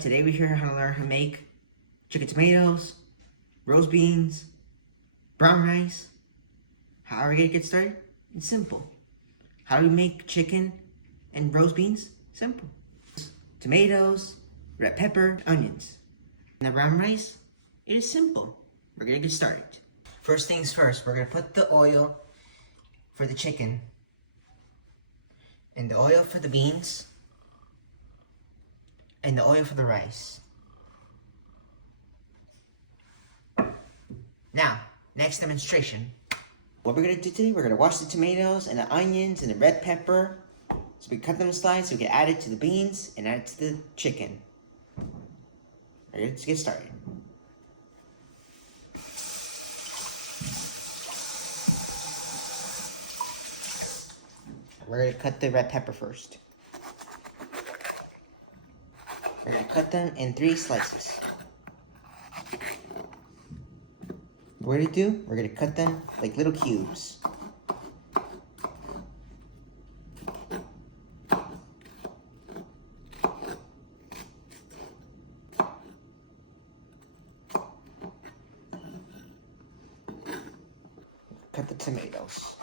Today we're here how to learn how to make chicken tomatoes, roast beans, brown rice. How are we gonna get started? It's simple. How do we make chicken and roast beans? Simple. Tomatoes, red pepper, onions. And the brown rice, it is simple. We're gonna get started. First things first, we're gonna put the oil for the chicken and the oil for the beans and the oil for the rice. Now, next demonstration. What we're gonna do today, we're gonna wash the tomatoes and the onions and the red pepper. So we cut them in slices so we can add it to the beans and add it to the chicken. Alright, let's get started. We're gonna cut the red pepper first. We're gonna cut them in 3 slices. What do? We're gonna cut them like little cubes. Cut the tomatoes.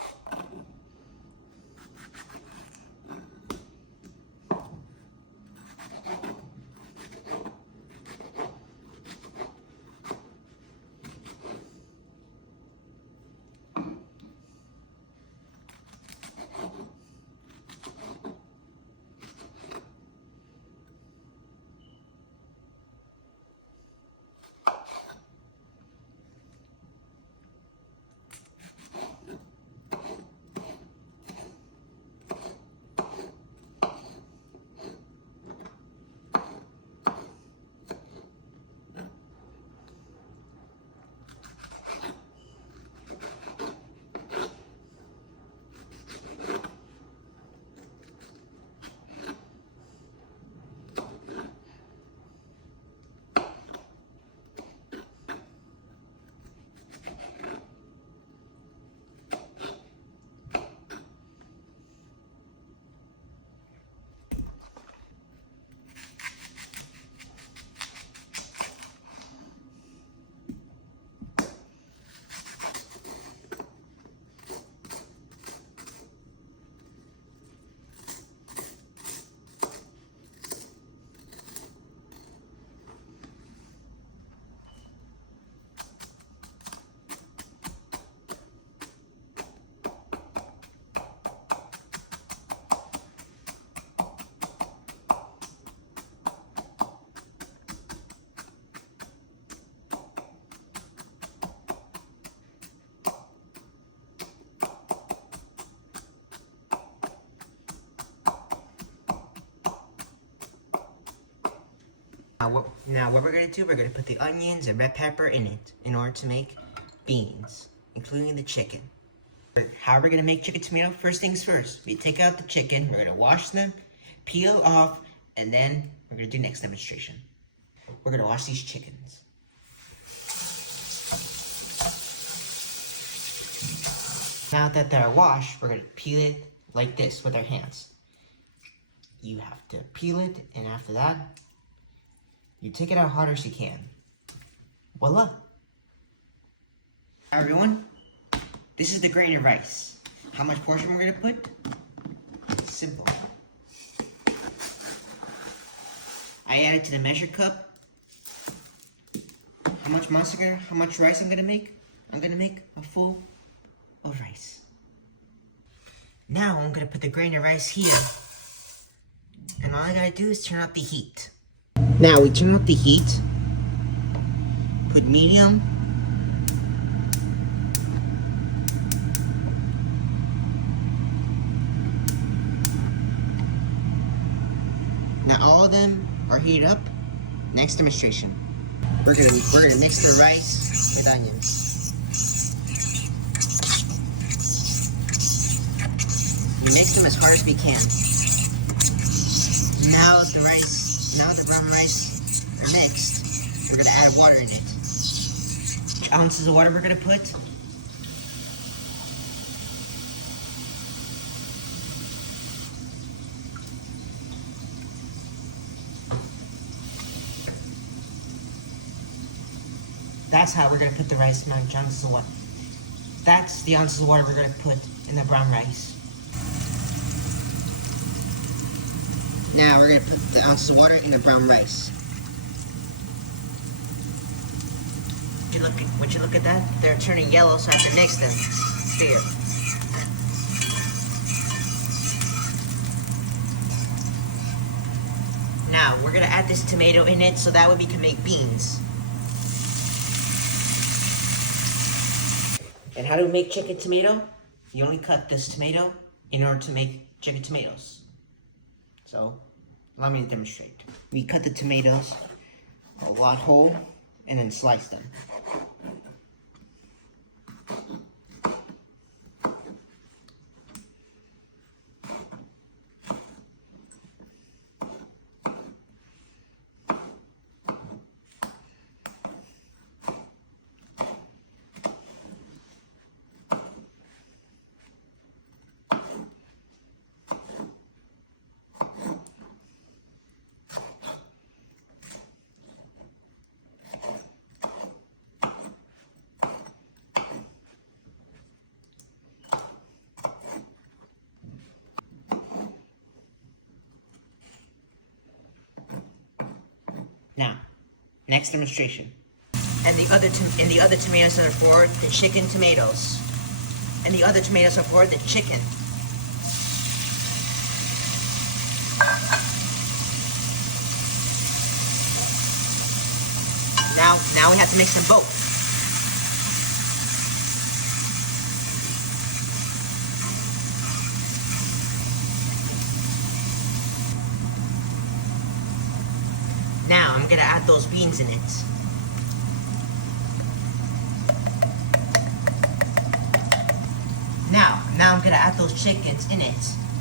Now what we're gonna do, we're gonna put the onions and red pepper in it in order to make beans, including the chicken. How are we gonna make chicken tomato? First things first, we take out the chicken, we're gonna wash them, peel off, and then we're gonna do next demonstration. We're gonna wash these chickens. Now that they're washed, we're gonna peel it like this with our hands. You have to peel it, and after that, you take it out hard as you can. Voila! Hi everyone, this is the grain of rice. How much portion we're gonna put? It's simple. I add it to the measure cup. How much rice I'm gonna make? I'm gonna make a full of rice. Now I'm gonna put the grain of rice here. And all I gotta do is turn up the heat. Now we turn up the heat, put medium, now all of them are heated up. Next demonstration. We're gonna mix the rice with onions. We mix them as hard as we can. Now the brown rice are mixed, we're gonna add water in it. Which ounces of water we're gonna put? That's how we're gonna put the rice amount of ounces of water. That's the ounces of water we're gonna put in the brown rice. Now we're gonna put the ounces of water in the brown rice. Would you look at that? They're turning yellow, so I have to mix them. Here. Now we're gonna add this tomato in it, so that way we can make beans. And how do we make chicken tomato? You only cut this tomato in order to make chicken tomatoes. So, allow me to demonstrate. We cut the tomatoes a lot whole and then slice them. Now, next demonstration. And the other tomatoes that are for the chicken tomatoes. And the other tomatoes are for the chicken. Now we have to mix them both. Now I'm gonna add those beans in it. Now I'm gonna add those chickens in it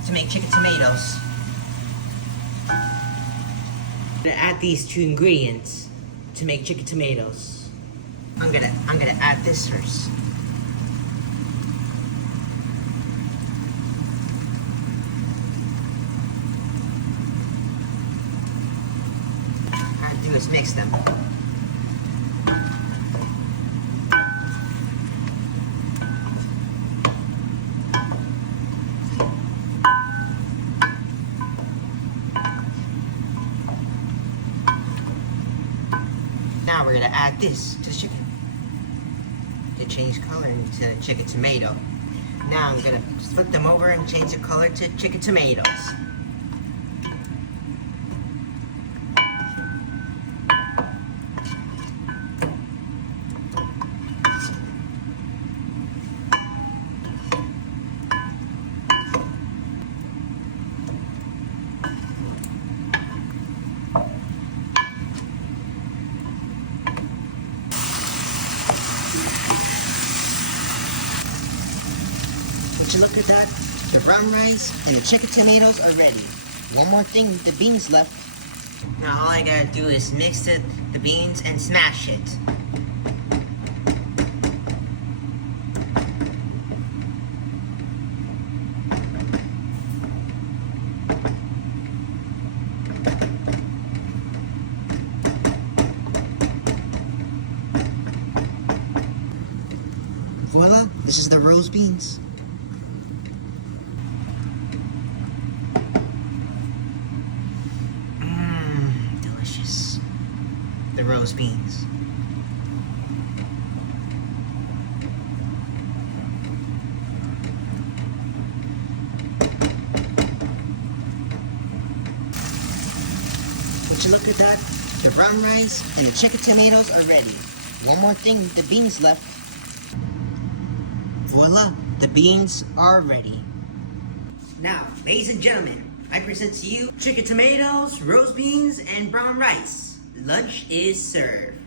to make chicken tomatoes. I'm gonna add these two ingredients to make chicken tomatoes. I'm gonna add this first. All I do is mix them. Now we're gonna add this to the chicken to change color into chicken tomato. Now I'm gonna flip them over and change the color to chicken tomatoes. Would you look at that? The brown rice and the chicken tomatoes are ready. One more thing, the beans left. Now all I gotta do is mix the beans and smash it. Voila, this is the rose beans. Delicious. The rose beans. Would you look at that? The brown rice and the chicken tomatoes are ready. One more thing, the beans left. Voila, the beans are ready. Now, ladies and gentlemen, I present to you chicken tomatoes, rose beans, and brown rice. Lunch is served.